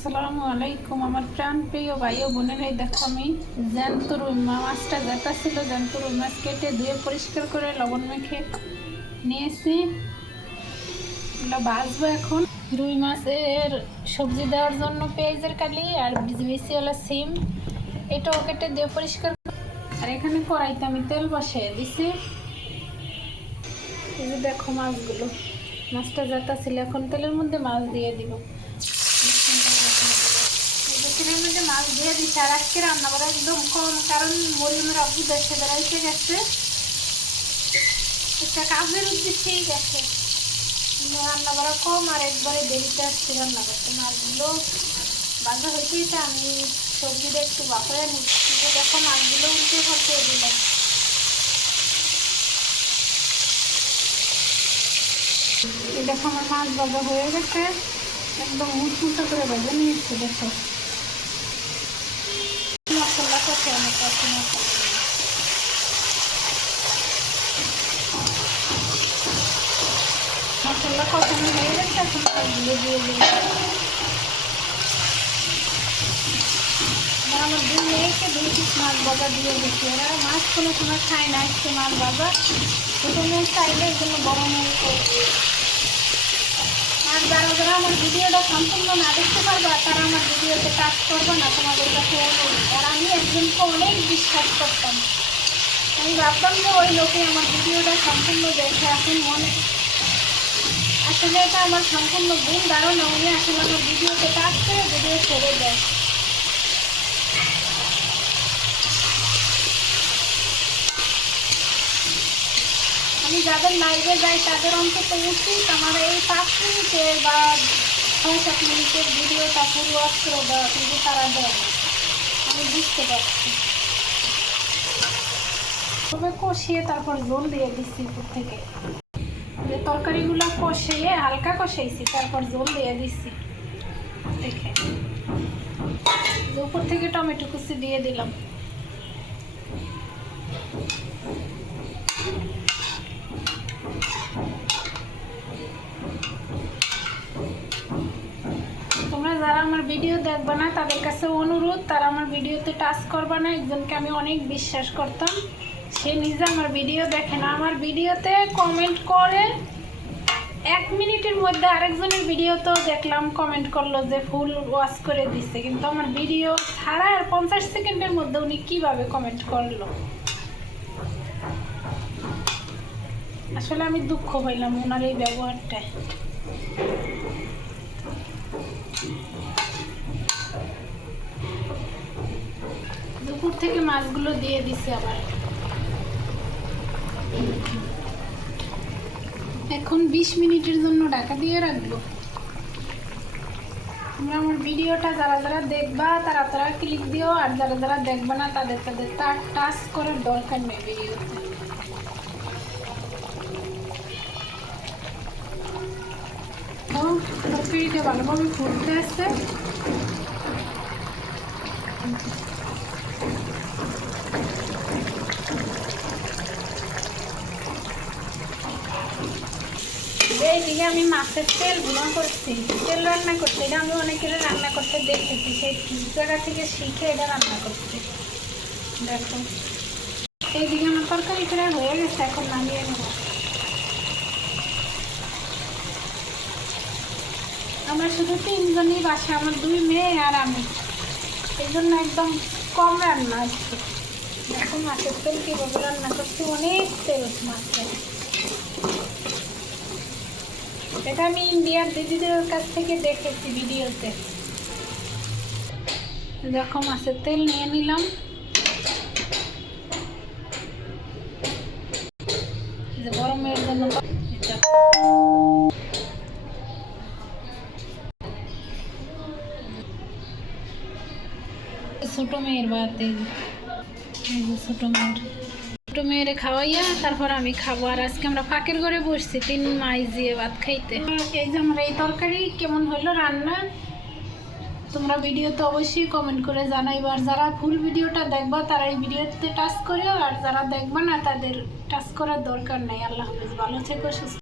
আসসালামু আলাইকুম আমার প্রাণ প্রিয় ভাই ও বোনেরাই, দেখো আমি জ্যান্ত রুই মাছটা যেটা ছিল জ্যান্ত রুই মাছ কেটে ধুয়ে পরিষ্কার করে লবণ মেখে নিয়েছি। এগুলো ভাজবো এখন। রুই মাছের সবজি দেওয়ার জন্য পেঁয়াজের কালি আর বিচিওয়ালা সিম এটাও কেটে ধুয়ে পরিষ্কার। আর এখানে কড়াইতে আমি তেল বসিয়ে দিছি। এই যে দেখো মাছগুলো, মাছটা যেটা ছিল এখন তেলের মধ্যে মাছ দিয়ে দিব। তেলের মধ্যে মাছ দিয়ে দিচ্ছি। আর আজকে রান্না করা একদম কম, কারণ মরিয়মের আব্বু দেশে বেড়াইতে গেছে, একটা কাজের উদ্দেশ্যেই গেছে। রান্না করা কম আর একবারে দেরিতে আসছি রান্না করতে। মাছগুলো বাঁধা হয়েছেই তো আমি সবজিটা একটু বাপায় নিচ্ছি। দেখো মাছগুলো উল্টে পাল্টে দিলাম। এই দেখো আমার মাছ ভাজা হয়ে গেছে, একদম মুচমুচা করে ভেজে নিয়েছি। দেখো মশলা করছে অনেক মশলা কষানো হয়ে গেছে। এখন মাছগুলো দিয়ে দিই। আমার দুই মেয়েকে 2 পিস মাছ ভাজা দিয়ে দিচ্ছি। ওরা মাছ কোনো সময় খায় না, একটু মাছ ভাজা ছোটো মেয়ে চাইলে এর জন্য বড় মেয়ে করে। আর যারা যারা আমার ভিডিওটা সম্পূর্ণ না দেখতে পারবা তারা আমার ভিডিওতে কাজ করবো না, তোমাদের কাছে অনুরোধ। আর আমি একজনকে অনেক বিশ্বাস করতাম, আমি ভাবতাম যে ওই লোকে আমার ভিডিওটা সম্পূর্ণ দেখে। এখন মনে আসলে এটা আমার সম্পূর্ণ ভুল ধারণা। উনি আসলে আমার ভিডিওতে কাজ করে ভিডিও ছেড়ে দেয়। আমি যাদের লাইভে যাই তাদের অন্তত উচিত আমার এই 5 মিনিটের বা 6-7 মিনিটের ভিডিওটা পুরো ওয়াচ করে দেওয়া, কিন্তু তারা দেয় না। আমি বুঝতে পারছি। তবে কষিয়ে তারপর জল দিয়ে দিচ্ছি উপর থেকে। যে তরকারিগুলো কষিয়ে হালকা কষাইছি, তারপর জল দিয়ে দিচ্ছি। দেখে উপর থেকে টমেটো কুচি দিয়ে দিলাম। তোমরা যারা আমার ভিডিও দেখবে না তাদের কাছে অনুরোধ, তারা আমার ভিডিওতে টাচ করবে না। একজনকে আমি অনেক বিশ্বাস করতাম, সে নিজে আমার ভিডিও দেখে না। আমার ভিডিওতে কমেন্ট করে 1 মিনিটের মধ্যে আরেকজনের ভিডিওতেও দেখলাম কমেন্ট করলো যে ফুল ওয়াচ করে দিচ্ছে, কিন্তু আমার ভিডিও ছাড়া আর 50 সেকেন্ডের মধ্যে উনি কিভাবে কমেন্ট করলো। আসলে আমি দুঃখ পাইলাম ওনার এই ব্যবহারটায়। দুপুর থেকে মাছগুলো দিয়ে দিছে আবার। এখন 20 মিনিটের জন্য ঢাকা দিয়ে রাখবো। তোমরা আমার ভিডিওটা যারা যারা দেখবা তারা তারা ক্লিক দিও, আর যারা যারা দেখবা না তাদের তার টাচ করার দরকার নেই ভিডিওতে। তরকারিটা ভালোভাবে ফুটতে আসছে। এইদিকে আমি মাছের তেল ভুনা করছি, তেল রান্না করছি। এটা আমি অনেকের রান্না করতে দেখেছি, সেই জায়গা থেকে শিখে এটা রান্না করছি। দেখো এইদিকে আমার তরকারি প্রায় হয়ে গেছে, এখন নামিয়ে নেব। আমরা শুধু 3 জনই বাসা, আমার 2 মেয়ে আর আমি, এই জন্য একদম কম রান্না হচ্ছে। দেখো মাছের তেল কীভাবে রান্না করছি, অনেক তেল মাছের। এটা আমি ইন্ডিয়ার দিদিদের কাছ থেকে দেখেছি ভিডিওতে। দেখো মাছের তেল নিয়ে নিলাম। গরমের জন্য ছোট মেয়ের বাতে, ছোট মেয়েরে খাওয়াইয়া তারপর আমি খাবো। আর আজকে আমরা ফাঁকের ঘরে বসছি 3 মাই দিয়ে ভাত খাইতে। এই যে আমার এই তরকারি কেমন হলো রান্না, তোমরা ভিডিওতে অবশ্যই কমেন্ট করে জানাইবা। আর যারা ফুল ভিডিওটা দেখবা তারা এই ভিডিওতে টাচ করিও, আর যারা দেখবা না তাদের টাচ করার দরকার নেই। আল্লাহ হাফেজ, ভালো থেকো, সুস্থ।